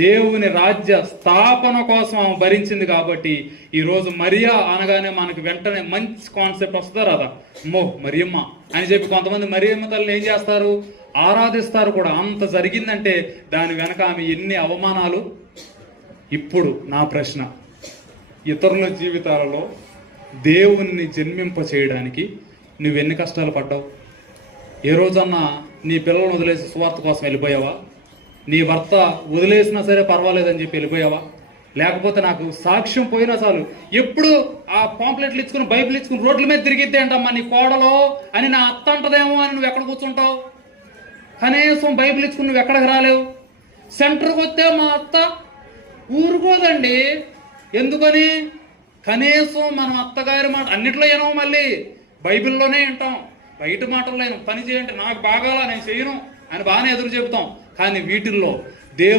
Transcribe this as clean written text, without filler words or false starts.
దేవుని రాజ్య స్థాపన కోసం ఆమె భరించింది కాబట్టి ఈరోజు మరియా అనగానే మనకు వెంటనే మంచి కాన్సెప్ట్ వస్తుంది రాదా, అమ్మో మరియమ్మ అని చెప్పి కొంతమంది మరియమ్మ తల్లిని ఏం చేస్తారు, ఆరాధిస్తారు కూడా. అంత జరిగిందంటే దాని వెనక ఆమె ఎన్ని అవమానాలు. ఇప్పుడు నా ప్రశ్న, ఇతరుల జీవితాలలో దేవుణ్ణి జన్మింప చేయడానికి నువ్వెన్ని కష్టాలు పడ్డావు? ఏ రోజన్నా నీ పిల్లలను వదిలేసి సువార్త కోసం వెళ్ళిపోయావా? నీ భర్త వదిలేసినా సరే పర్వాలేదని చెప్పి వెళ్ళిపోయావా? లేకపోతే నాకు సాక్ష్యం పోయినా చాలు, ఎప్పుడు ఆ పాంప్లెట్లు ఇచ్చుకుని బైబిల్ ఇచ్చుకుని రోడ్ల మీద తిరిగిద్దే అంటమ్మా నీ కోడలో అని నా అత్త అంటదేమో అని నువ్వు ఎక్కడ కూర్చుంటావు? కనీసం బైబిల్ ఇచ్చుకుని నువ్వు ఎక్కడికి రాలేవు. సెంటర్కి వస్తే మా అత్త ఊరుకోదండి. ఎందుకని? కనీసం మనం అత్తగారి మాట అన్నిట్లో ఏనో, మళ్ళీ బైబిల్లోనే వింటాం, బయట మాటల్లో పని చేయండి నాకు బాగాలా నేను చేయను అని బాగానే ఎదురు చెబుతాం. కానీ వీటిల్లో